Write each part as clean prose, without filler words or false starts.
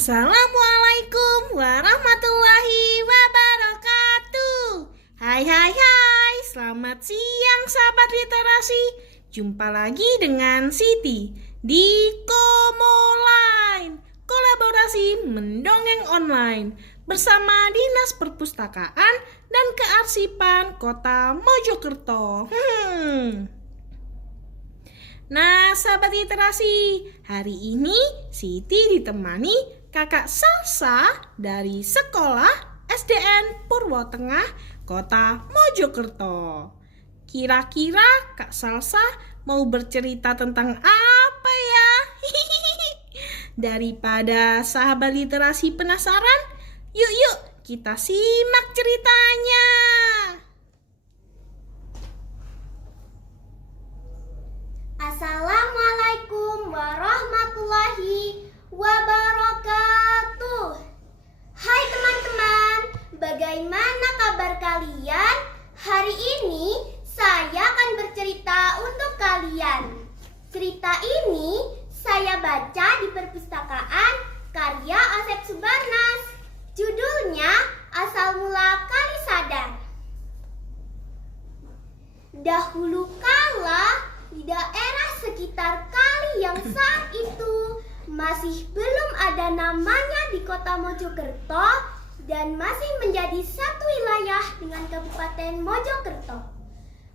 Assalamualaikum warahmatullahi wabarakatuh. Hai, selamat siang sahabat literasi. Jumpa lagi dengan Siti di Komoline, kolaborasi mendongeng online bersama Dinas Perpustakaan dan Kearsipan Kota Mojokerto. Nah, sahabat literasi, hari ini Siti ditemani kakak Salsa dari sekolah SDN Purwo Tengah, Kota Mojokerto. Kira-kira Kak Salsa mau bercerita tentang apa ya? Daripada sahabat literasi penasaran, yuk kita simak ceritanya. Assalamualaikum warahmatullahi wabarakatuh. Hai teman-teman, bagaimana kabar kalian? Hari ini saya akan bercerita untuk kalian. Cerita ini saya baca di perpustakaan karya Asep Subarnas. Judulnya Asal Mula Kalisadar. Dahulu kala, di daerah sekitar kali yang saat itu masih belum ada namanya di Kota Mojokerto dan masih menjadi satu wilayah dengan Kabupaten Mojokerto.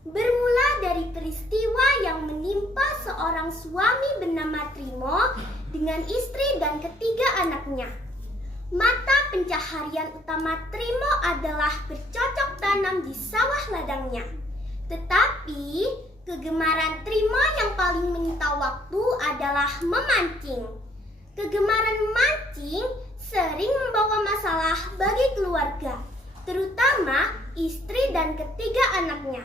Bermula dari peristiwa yang menimpa seorang suami bernama Trimo dengan istri dan ketiga anaknya. Mata pencaharian utama Trimo adalah bercocok tanam di sawah ladangnya. Tetapi kegemaran Trimo yang paling menyita waktu adalah memancing. Kegemaran memancing sering membawa masalah bagi keluarga, terutama istri dan ketiga anaknya.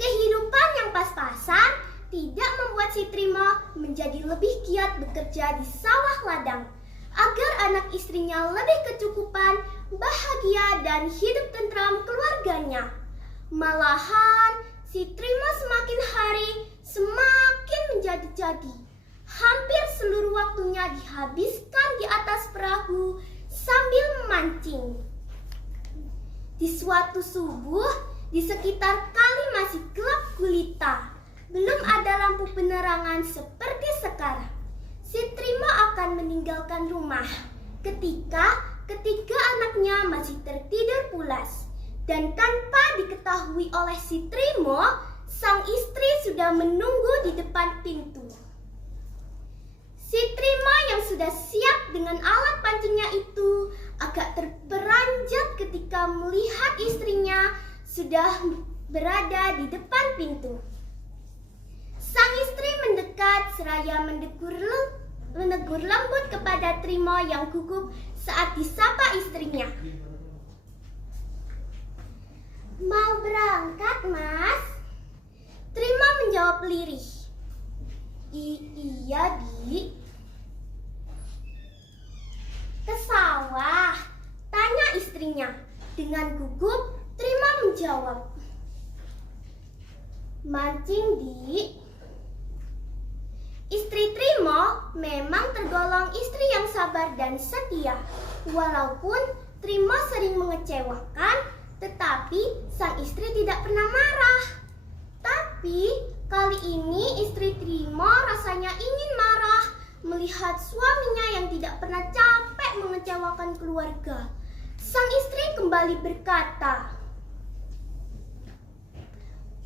Kehidupan yang pas-pasan tidak membuat si Trimo menjadi lebih giat bekerja di sawah ladang, agar anak istrinya lebih kecukupan, bahagia, dan hidup tentram keluarganya. Malahan, si Trimo semakin hari semakin menjadi-jadi. Hampir seluruh waktunya dihabiskan di atas perahu sambil memancing. Di suatu subuh, di sekitar kali masih gelap gulita. Belum ada lampu penerangan seperti sekarang. Si Trimo akan meninggalkan rumah ketika ketiga anaknya masih tertidur pulas. Dan tanpa diketahui oleh si Trimo, sang istri sudah menunggu di depan pintu. Si Trimo yang sudah siap dengan alat pancingnya itu agak terperanjat ketika melihat istrinya sudah berada di depan pintu. Sang istri mendekat seraya menegur lembut kepada Trimo yang gugup saat disapa istrinya. Mau berangkat, Mas? Trimo menjawab lirih. Iya, Di. Ke sawah, tanya istrinya. Dengan gugup, Trimo menjawab. Mancing, Di. Istri Trimo memang tergolong istri yang sabar dan setia. Walaupun Trimo sering mengecewakan, tetapi sang istri tidak pernah marah. Tapi kali ini istri Trimo rasanya ingin marah melihat suaminya yang tidak pernah capek mengecewakan keluarga. Sang istri kembali berkata,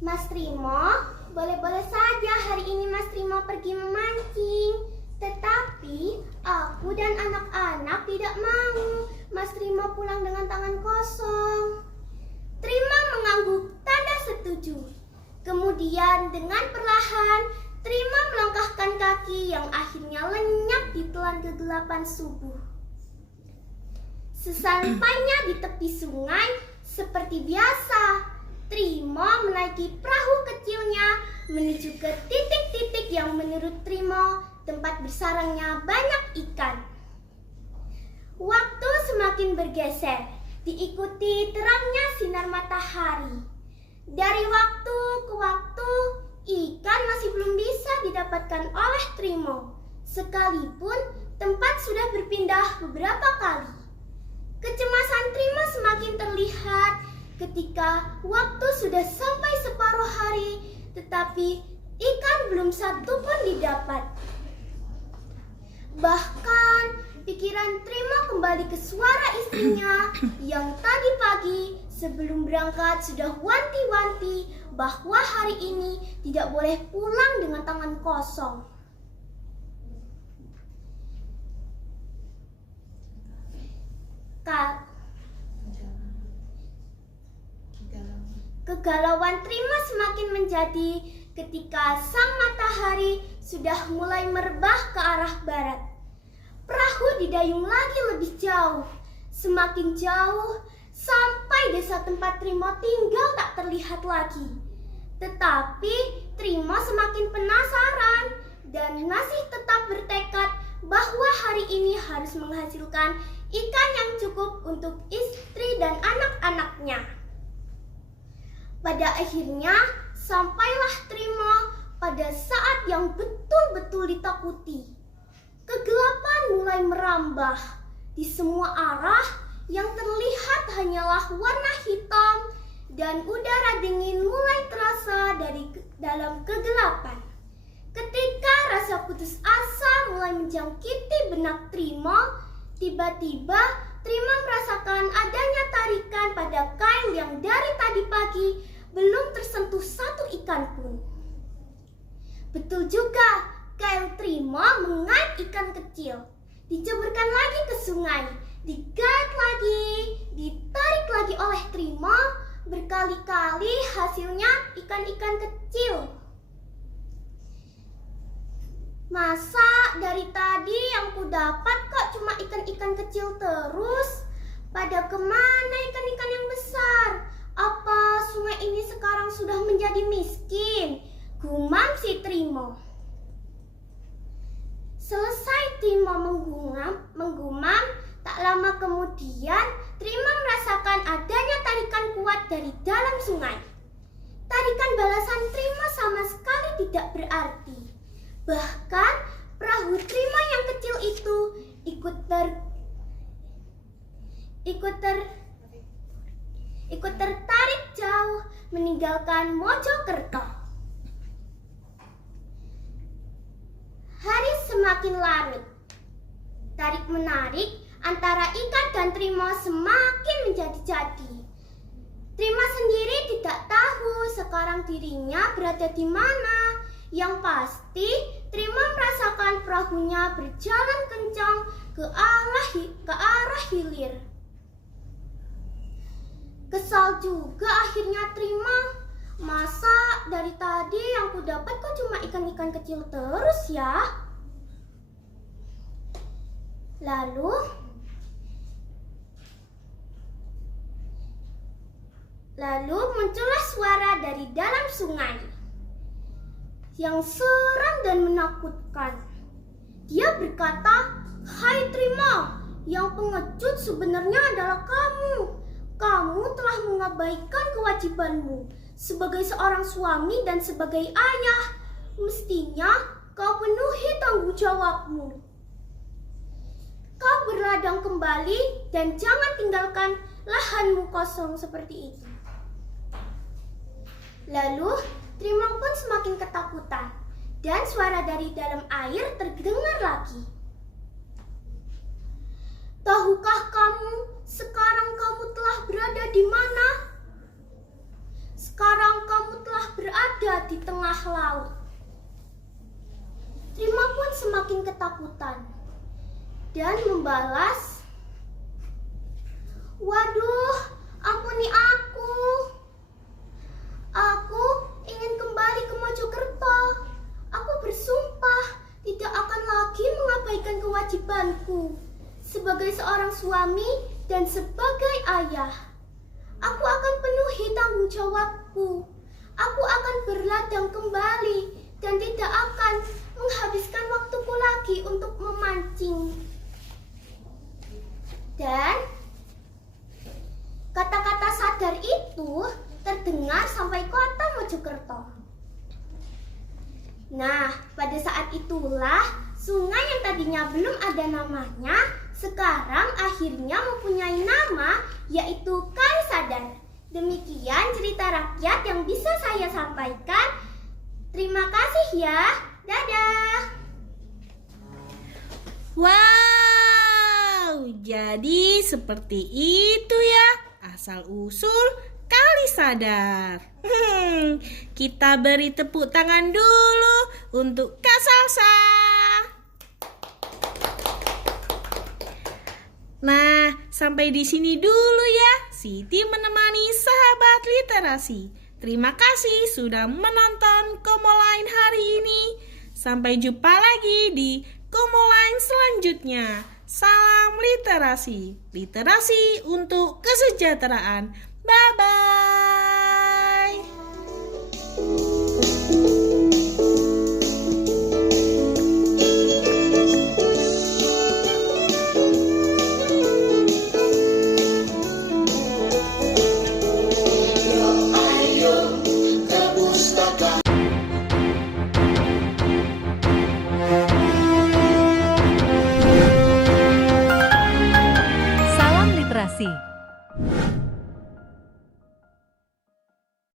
Mas Trimo, boleh-boleh saja hari ini Mas Trimo pergi memancing. Tetapi aku dan anak-anak tidak mau Mas Trimo pulang dengan tangan kosong. Trimo mengangguk tanda setuju. Kemudian dengan perlahan, Trimo melangkahkan kaki yang akhirnya lenyap di telan kegelapan subuh. Sesampainya di tepi sungai, seperti biasa, Trimo menaiki perahu kecilnya menuju ke titik-titik yang menurut Trimo tempat bersarangnya banyak ikan. Waktu semakin bergeser, diikuti terangnya sinar matahari. Dari waktu ke waktu, ikan masih belum bisa didapatkan oleh Trimo. Sekalipun tempat sudah berpindah beberapa kali. Kecemasan Trima semakin terlihat ketika waktu sudah sampai separuh hari, tetapi ikan belum satu pun didapat. Bahkan pikiran Trima kembali ke suara istrinya yang tadi pagi sebelum berangkat sudah wanti-wanti bahwa hari ini tidak boleh pulang dengan tangan kosong. Kegalauan Trima semakin menjadi ketika sang matahari sudah mulai merebah ke arah barat. Perahu didayung lagi lebih jauh, semakin jauh sampai desa tempat Trima tinggal tak terlihat lagi. Tetapi Trima semakin penasaran dan masih tetap bertekad bahwa hari ini harus menghasilkan ikan yang cukup untuk istri dan anak-anaknya. Pada akhirnya, sampailah Trima pada saat yang betul-betul ditakuti. Kegelapan mulai merambah di semua arah, yang terlihat hanyalah warna hitam dan udara dingin mulai terasa dari dalam kegelapan. Ketika rasa putus asa mulai menjangkiti benak Trima, tiba-tiba Trima merasakan adanya tarikan pada kail yang dari tadi pagi belum tersentuh satu ikan pun. Betul juga, kail Trima mengait ikan kecil. Diceburkan lagi ke sungai, digait lagi, ditarik lagi oleh Trima. Berkali-kali hasilnya ikan-ikan kecil. Masa dari tadi yang ku dapat kok cuma ikan-ikan kecil terus? Pada kemana ikan-ikan yang besar? Apa sungai ini sekarang sudah menjadi miskin? Gumam si Trima. Selesai Trima menggumam, tak lama kemudian Trima merasakan adanya tarikan kuat dari dalam sungai. Tarikan balasan Trima sama sekali tidak berarti. Bahkan perahu Trima yang kecil itu ikut tertarik jauh meninggalkan Mojokerto. Hari semakin larut. Tarik-menarik antara ikan dan Trima semakin menjadi-jadi. Trima sendiri tidak tahu sekarang dirinya berada di mana. Yang pasti, Trima merasakan perahunya berjalan kencang ke arah hilir. Kesal juga akhirnya Trima. Masa dari tadi yang ku dapat kok cuma ikan-ikan kecil terus ya? Lalu muncullah suara dari dalam sungai yang seram dan menakutkan. Dia berkata, "Hai Trima, yang pengecut sebenarnya adalah kamu. Kamu telah mengabaikan kewajibanmu sebagai seorang suami dan sebagai ayah. Mestinya kau penuhi tanggung jawabmu. Kau berladang kembali dan jangan tinggalkan lahanmu kosong seperti itu." Lalu Trima pun semakin ketakutan dan suara dari dalam air terdengar lagi. "Tahukah kamu sekarang kamu telah berada di mana? Sekarang kamu telah berada di tengah laut." Trima pun semakin ketakutan dan membalas, "Waduh, ampuni aku. Aku ingin kembali ke Mojokerto. Aku bersumpah tidak akan lagi mengabaikan kewajibanku sebagai seorang suami dan sebagai ayah. Aku akan penuhi tanggung jawabku. Aku akan berladang kembali dan tidak akan menghabiskan waktuku lagi untuk memancing." Dan kata-kata sadar itu terdengar sampai kota Mojokerto. Nah, pada saat itulah Sungai yang tadinya belum ada namanya, sekarang akhirnya mempunyai nama, yaitu Kali Sadar. Demikian cerita rakyat yang bisa saya sampaikan. Terima kasih ya. Dadah. Wow, jadi seperti itu ya asal-usul Kali Sadar. Kita beri tepuk tangan dulu untuk Kak Salsa. Nah, sampai di sini dulu ya. Siti menemani sahabat literasi. Terima kasih sudah menonton Komo Line hari ini. Sampai jumpa lagi di Komo Line selanjutnya. Salam literasi. Literasi untuk kesejahteraan. Bye-bye. Salam literasi.